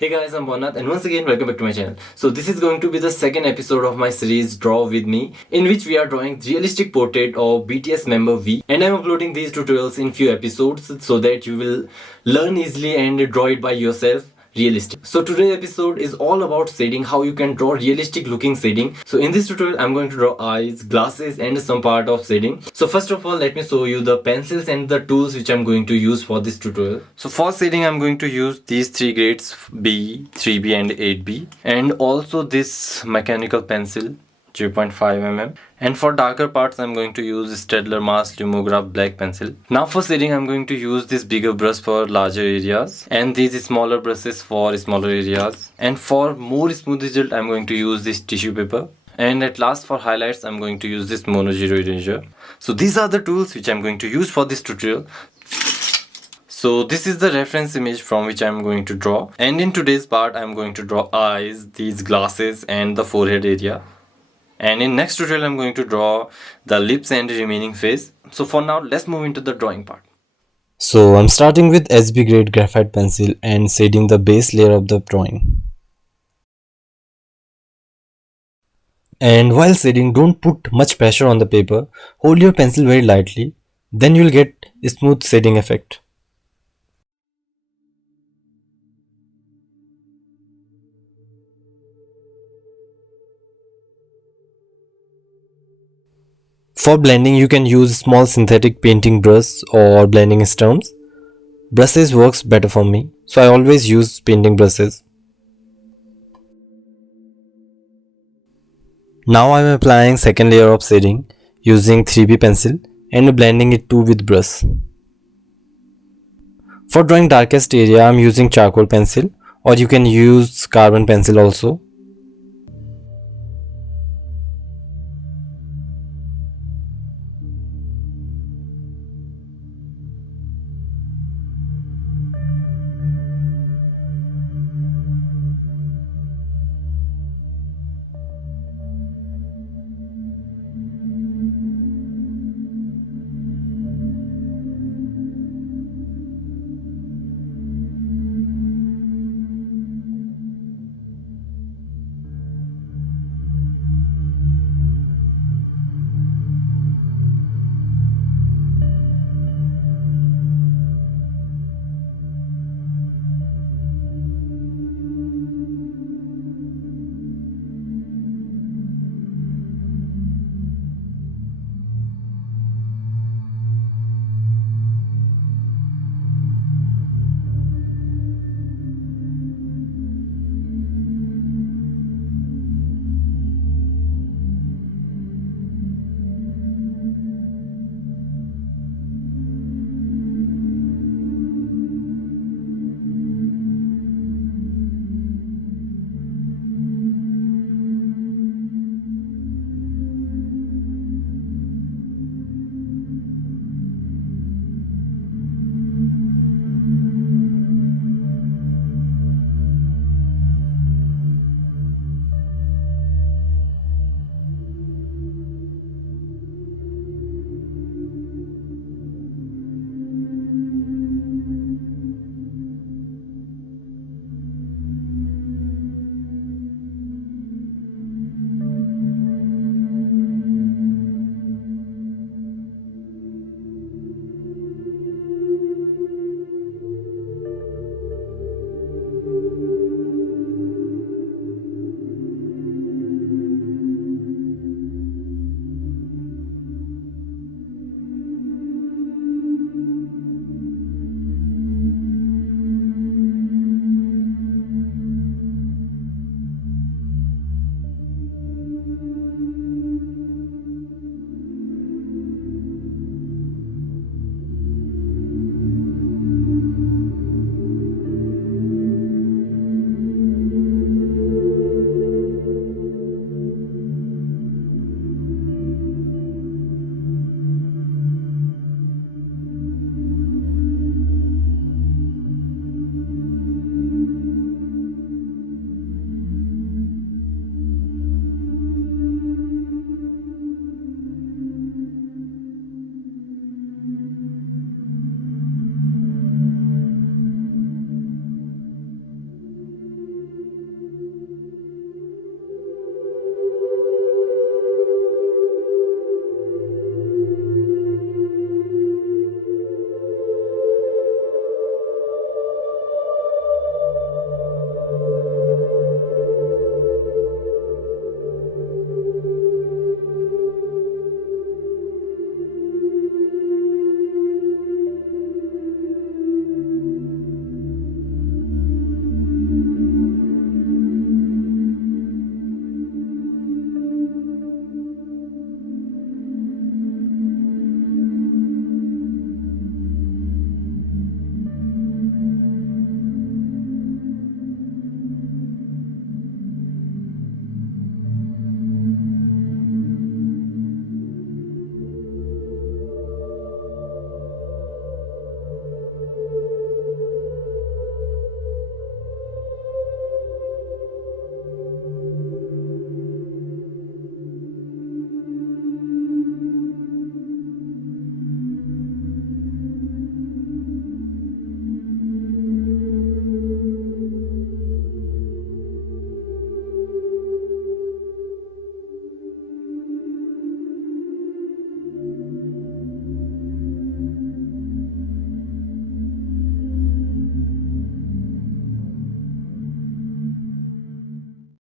Hey guys, I'm Bonath and once again welcome back to my channel. So this is going to be the second episode of my series Draw With Me, in which we are drawing realistic portrait of BTS member V, and I'm uploading these tutorials in few episodes so that you will learn easily and draw it by yourself realistic. So today's episode is all about shading, how you can draw realistic looking shading. So in this tutorial I'm going to draw eyes, glasses and some part of shading. So first of all, let me show you the pencils and the tools which I'm going to use for this tutorial. So for shading I'm going to use these three grades, B, 3B and 8B, and also this mechanical pencil 0.5 mm, and for darker parts I'm going to use Staedtler Mass Lumograph black pencil. Now for shading I'm going to use this bigger brush for larger areas and these smaller brushes for smaller areas, and for more smooth result I'm going to use this tissue paper, and at last for highlights I'm going to use this mono zero eraser. So these are the tools which I'm going to use for this tutorial. So this is the reference image from which I'm going to draw, and in today's part I'm going to draw eyes, these glasses and the forehead area. And in next tutorial I'm going to draw the lips and remaining face. So for now let's move into the drawing part. So I'm starting with SB grade graphite pencil and shading the base layer of the drawing. And while shading, don't put much pressure on the paper. Hold your pencil very lightly, then you'll get a smooth shading effect. For blending, you can use small synthetic painting brush or blending stones. Brushes works better for me, so I always use painting brushes. Now I am applying second layer of shading using 3B pencil and blending it too with brush. For drawing darkest area, I am using charcoal pencil, or you can use carbon pencil also.